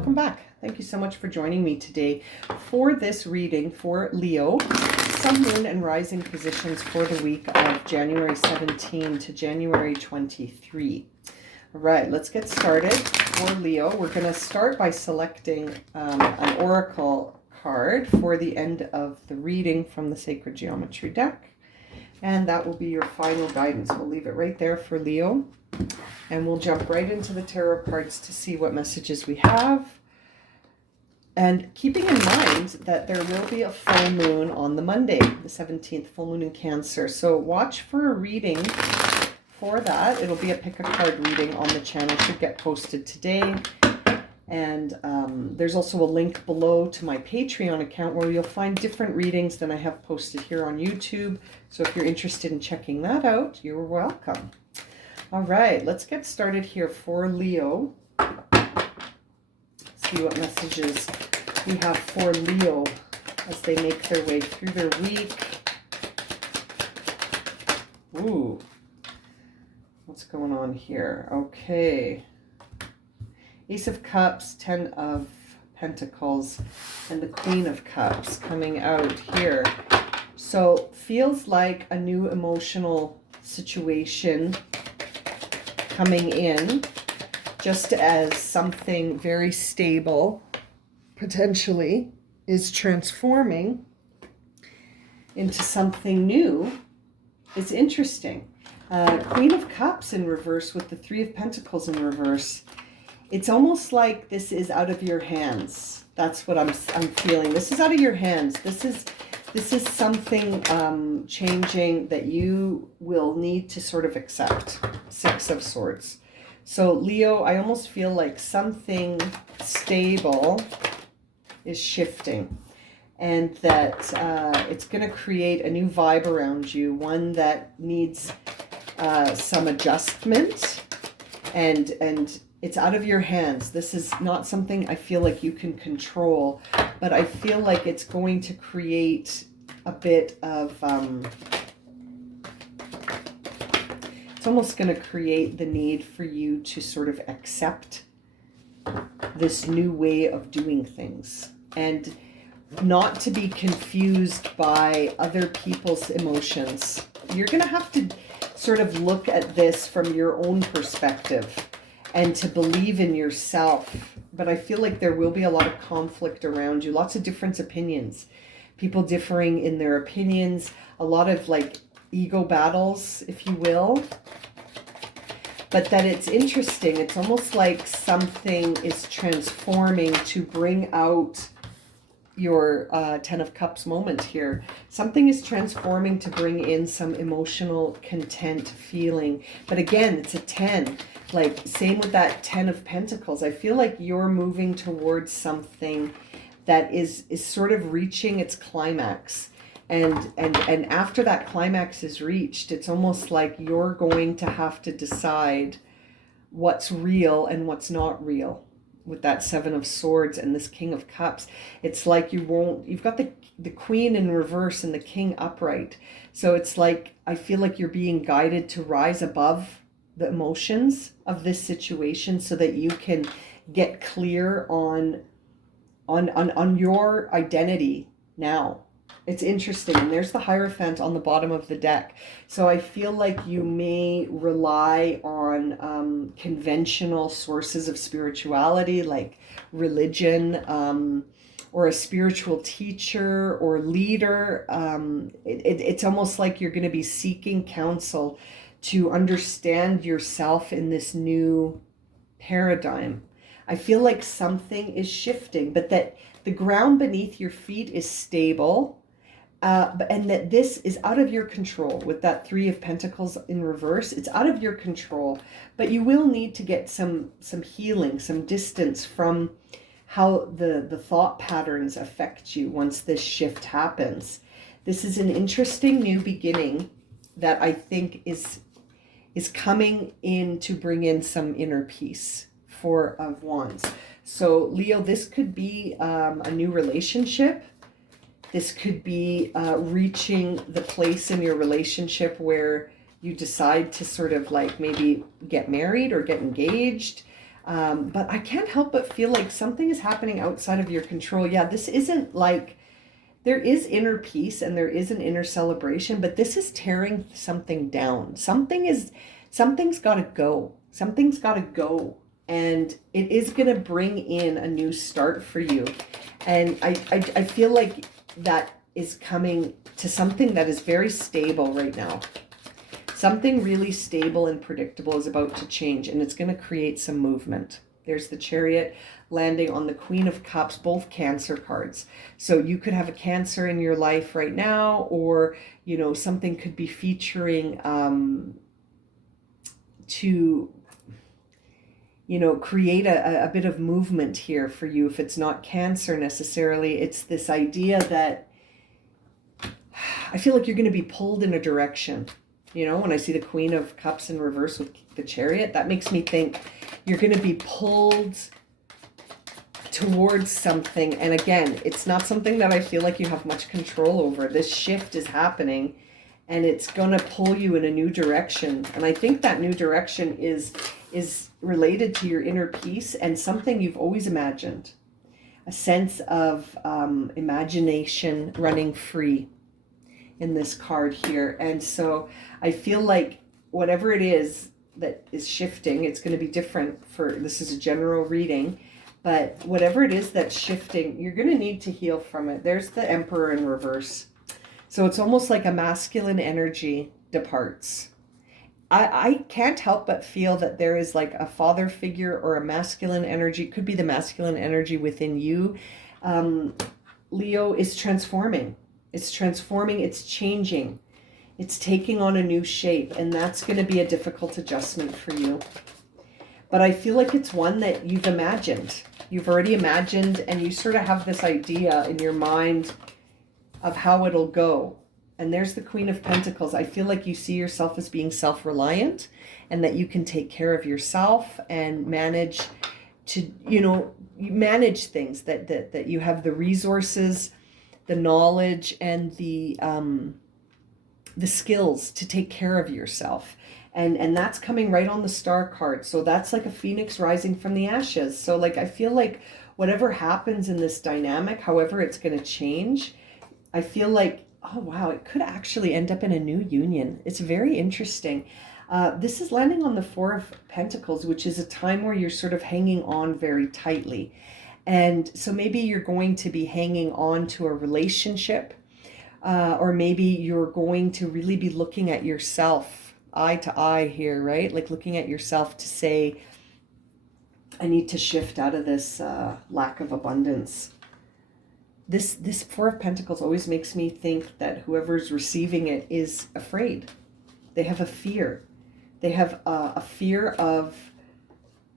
welcome back. Thank you so much for joining me today for this reading for Leo, Sun, Moon, and Rising positions for the week of January 17 to January 23. All right, let's get started. For Leo, we're going to start by selecting an oracle card for the end of the reading from the Sacred Geometry deck. And that will be your final guidance. We'll leave it right there for Leo. And we'll jump right into the tarot cards to see what messages we have. And keeping in mind that there will be a full moon on the Monday, the 17th, full moon in Cancer. So watch for a reading for that. It'll be a pick a card reading on the channel. Should get posted today. And there's also a link below to my Patreon account where you'll find different readings than I have posted here on YouTube. So if you're interested in checking that out, you're welcome. All right, let's get started here for Leo. See what messages we have for Leo as they make their way through their week. Ooh, what's going on here? Okay. Ace of Cups, 10 of Pentacles, and the Queen of Cups coming out here. So feels like a new emotional situation coming in, just as something very stable potentially is transforming into something new. It's interesting. Queen of Cups in reverse with the Three of Pentacles in reverse. It's almost like this is out of your hands. That's what I'm feeling. This is out of your hands. This is something changing that you will need to sort of accept. Six of Swords. So Leo, I almost feel like something stable is shifting, and that it's going to create a new vibe around you, one that needs some adjustment, and it's out of your hands. This is not something I feel like you can control, but I feel like it's going to create a bit of, it's almost going to create the need for you to sort of accept this new way of doing things and not to be confused by other people's emotions. You're going to have to sort of look at this from your own perspective and to believe in yourself. But I feel like there will be a lot of conflict around you, lots of different opinions, people differing in their opinions, a lot of like ego battles, if you will. But that it's interesting. It's almost like something is transforming to bring out your Ten of Cups moment here. Something is transforming to bring in some emotional content feeling. But again, it's a 10. Like, same with that 10 of Pentacles. I feel like you're moving towards something that is sort of reaching its climax. And after that climax is reached, it's almost like you're going to have to decide what's real and what's not real. With that Seven of Swords and this King of Cups, it's like you've got the Queen in reverse and the King upright. So it's like, I feel like you're being guided to rise above the emotions of this situation so that you can get clear on your identity now. It's interesting. And there's the Hierophant on the bottom of the deck. So I feel like you may rely on conventional sources of spirituality, like religion, or a spiritual teacher or leader. It's almost like you're going to be seeking counsel to understand yourself in this new paradigm. I feel like something is shifting, but that the ground beneath your feet is stable. And that this is out of your control with that Three of Pentacles in reverse. It's out of your control, but you will need to get some healing, some distance from how the thought patterns affect you once this shift happens. This is an interesting new beginning that I think is coming in to bring in some inner peace. Four of Wands. So Leo, this could be a new relationship. This could be reaching the place in your relationship where you decide to sort of like maybe get married or get engaged. But I can't help but feel like something is happening outside of your control. Yeah, this isn't like, there is inner peace and there is an inner celebration, but this is tearing something down. Something's got to go. Something's got to go. And it is going to bring in a new start for you. And I feel like that is coming to something that is very stable right now. Something really stable and predictable is about to change, and it's going to create some movement. There's the Chariot landing on the Queen of Cups, both Cancer cards. So you could have a Cancer in your life right now, or, you know, something could be featuring to, you know, create a bit of movement here for you. If it's not Cancer necessarily, it's this idea that I feel like you're going to be pulled in a direction. You know, when I see the Queen of Cups in reverse with the Chariot, that makes me think you're going to be pulled towards something. And again, it's not something that I feel like you have much control over. This shift is happening and it's going to pull you in a new direction. And I think that new direction is related to your inner peace and something you've always imagined. A sense of imagination running free in this card here. And so I feel like whatever it is that is shifting, it's going to be different for, this is a general reading, but whatever it is that's shifting, you're going to need to heal from it. There's the Emperor in reverse. So it's almost like a masculine energy departs. I can't help but feel that there is like a father figure or a masculine energy, could be the masculine energy within you. Leo is transforming. It's transforming, it's changing. It's taking on a new shape, and that's going to be a difficult adjustment for you. But I feel like it's one that you've imagined. You've already imagined, and you sort of have this idea in your mind of how it'll go. And there's the Queen of Pentacles. I feel like you see yourself as being self-reliant and that you can take care of yourself and manage to, you know, manage things, that you have the resources, the knowledge, and the skills to take care of yourself. And that's coming right on the Star card. So that's like a phoenix rising from the ashes. So like, I feel like whatever happens in this dynamic, however it's going to change, I feel like, oh wow, it could actually end up in a new union. It's very interesting. This is landing on the Four of Pentacles, which is a time where you're sort of hanging on very tightly. And so maybe you're going to be hanging on to a relationship, or maybe you're going to really be looking at yourself eye to eye here, right? Like looking at yourself to say, I need to shift out of this lack of abundance. This Four of Pentacles always makes me think that whoever's receiving it is afraid. They have a fear. They have a fear of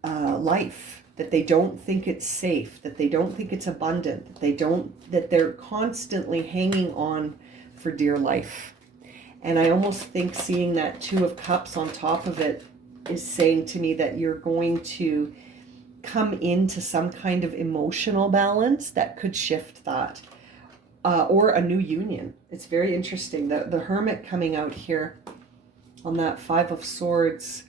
life, that they don't think it's safe, that they don't think it's abundant, that they're constantly hanging on for dear life. And I almost think seeing that Two of Cups on top of it is saying to me that you're going to come into some kind of emotional balance that could shift that, or a new union. It's very interesting. The Hermit coming out here on that Five of Swords.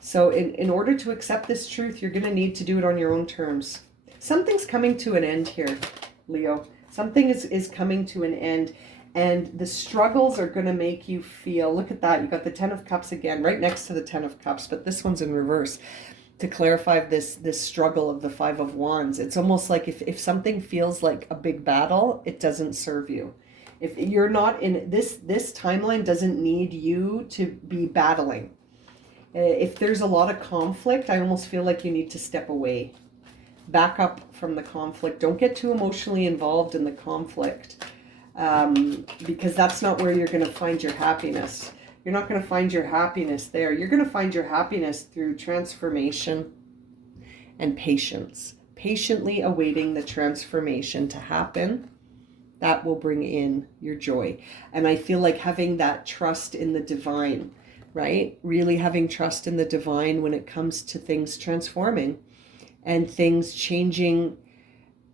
So in order to accept this truth, you're going to need to do it on your own terms. Something's coming to an end here, Leo. Something is coming to an end. And the struggles are going to make you feel, look at that. You got the Ten of Cups again, right next to the Ten of Cups, but this one's in reverse. To clarify this struggle of the Five of Wands, it's almost like if something feels like a big battle, it doesn't serve you. If you're not in this timeline, doesn't need you to be battling. If there's a lot of conflict, I almost feel like you need to step away. Back up from the conflict. Don't get too emotionally involved in the conflict, because that's not where you're going to find your happiness. You're not going to find your happiness there. You're going to find your happiness through transformation and patience. Patiently awaiting the transformation to happen. That will bring in your joy. And I feel like having that trust in the divine, right? Really having trust in the divine when it comes to things transforming and things changing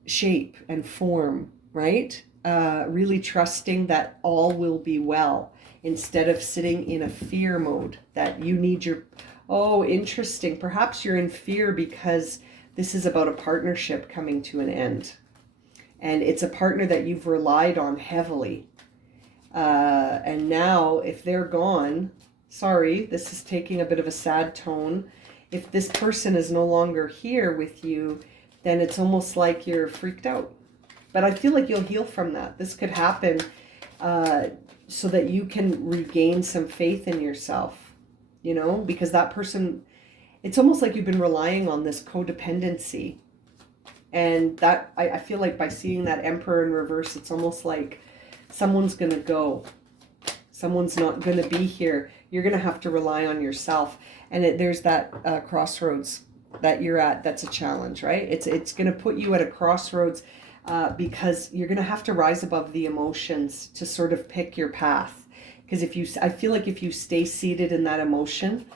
shape and form, right? Really trusting that all will be well, instead of sitting in a fear mode that you need Oh, interesting. Perhaps you're in fear because this is about a partnership coming to an end. And it's a partner that you've relied on heavily. And now, if they're gone, sorry, this is taking a bit of a sad tone. If this person is no longer here with you, then it's almost like you're freaked out. But I feel like you'll heal from that. This could happen so that you can regain some faith in yourself, you know, because that person, it's almost like you've been relying on this codependency. And that, I feel like by seeing that Emperor in reverse, it's almost like someone's going to go. Someone's not going to be here. You're going to have to rely on yourself. And there's that crossroads that you're at. That's a challenge, right? It's going to put you at a crossroads because you're going to have to rise above the emotions to sort of pick your path. Because I feel like if you stay seated in that emotion,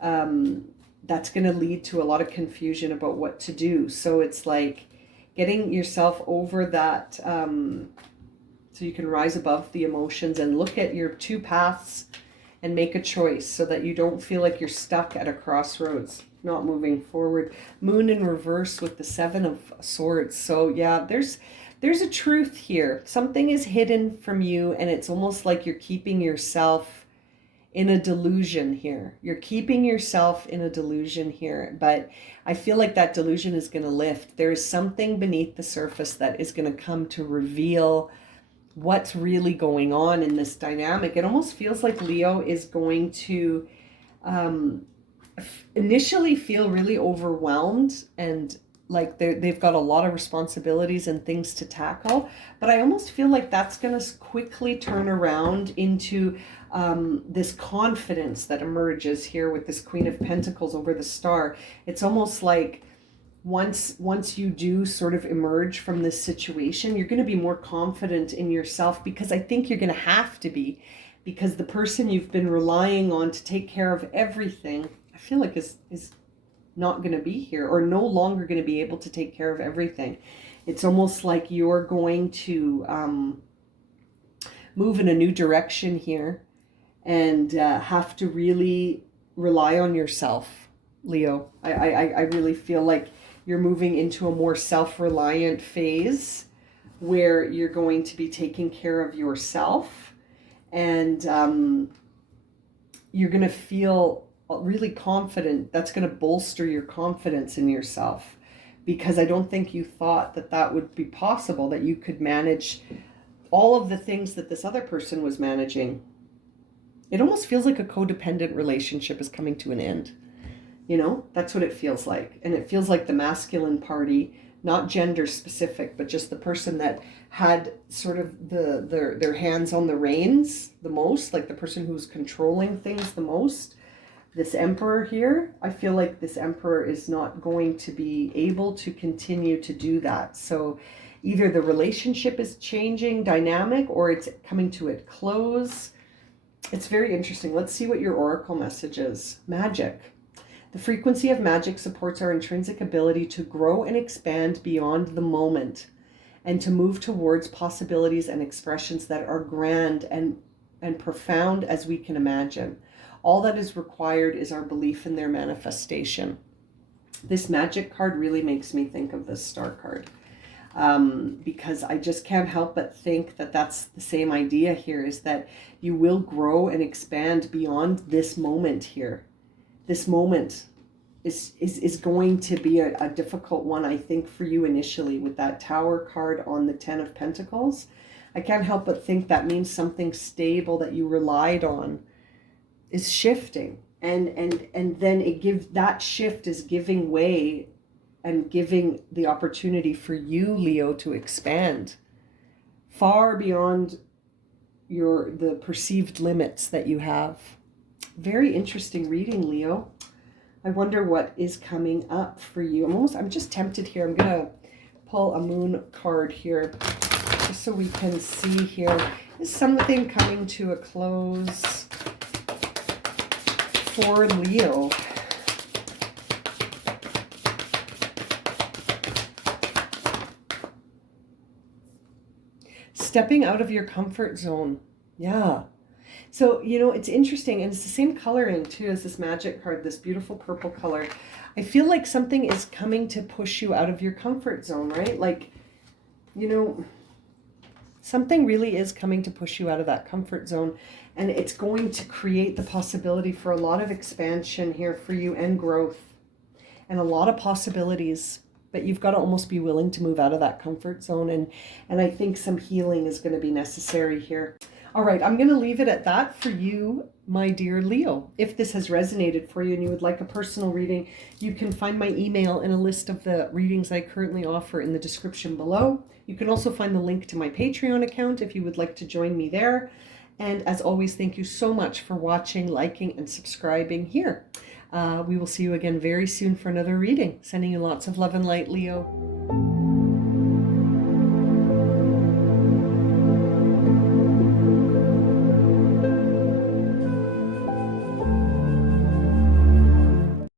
that's going to lead to a lot of confusion about what to do. So it's like getting yourself over that, so you can rise above the emotions and look at your two paths and make a choice so that you don't feel like you're stuck at a crossroads, not moving forward. Moon in reverse with the 7 of Swords. So yeah, there's a truth here. Something is hidden from you, and it's almost like you're keeping yourself in a delusion here. You're keeping yourself in a delusion here, but I feel like that delusion is going to lift. There is something beneath the surface that is going to come to reveal what's really going on in this dynamic. It almost feels like Leo is going to initially feel really overwhelmed and like they've got a lot of responsibilities and things to tackle, but I almost feel like that's going to quickly turn around into this confidence that emerges here with this Queen of Pentacles over the Star. It's almost like once you do sort of emerge from this situation, you're going to be more confident in yourself, because I think you're going to have to be, because the person you've been relying on to take care of everything, I feel like is not going to be here, or no longer going to be able to take care of everything. It's almost like you're going to move in a new direction here and have to really rely on yourself, Leo. I really feel like you're moving into a more self-reliant phase where you're going to be taking care of yourself, and you're going to feel really confident. That's going to bolster your confidence in yourself, because I don't think you thought that that would be possible, that you could manage all of the things that this other person was managing. It almost feels like a codependent relationship is coming to an end. You know, that's what it feels like. And it feels like the masculine party, not gender specific, but just the person that had sort of their hands on the reins the most, like the person who's controlling things the most. This Emperor here, I feel like this Emperor is not going to be able to continue to do that. So either the relationship is changing dynamic, or it's coming to a close. It's very interesting. Let's see what your oracle message is. Magic. The frequency of magic supports our intrinsic ability to grow and expand beyond the moment, and to move towards possibilities and expressions that are grand and profound as we can imagine. All that is required is our belief in their manifestation. This magic card really makes me think of this Star card, because I just can't help but think that that's the same idea here, is that you will grow and expand beyond this moment here. This moment is going to be a difficult one, I think, for you initially, with that Tower card on the 10 of Pentacles. I can't help but think that means something stable that you relied on is shifting, and then that shift is giving way and giving the opportunity for you, Leo, to expand far beyond the perceived limits that you have. Very interesting reading, Leo. I wonder what is coming up for you. I'm just tempted here. I'm going to pull a moon card here just so we can see here. Is something coming to a close for Leo? Stepping out of your comfort zone. Yeah. So, you know, it's interesting, and it's the same coloring too as this magic card, this beautiful purple color. I feel like something is coming to push you out of your comfort zone, right? Like, you know, something really is coming to push you out of that comfort zone, and it's going to create the possibility for a lot of expansion here for you and growth and a lot of possibilities. But you've got to almost be willing to move out of that comfort zone, and I think some healing is going to be necessary here. All right, I'm going to leave it at that for you, my dear Leo. If this has resonated for you and you would like a personal reading, you can find my email and a list of the readings I currently offer in the description below. You can also find the link to my Patreon account if you would like to join me there. And as always, thank you so much for watching, liking, and subscribing here. We will see you again very soon for another reading. Sending you lots of love and light, Leo.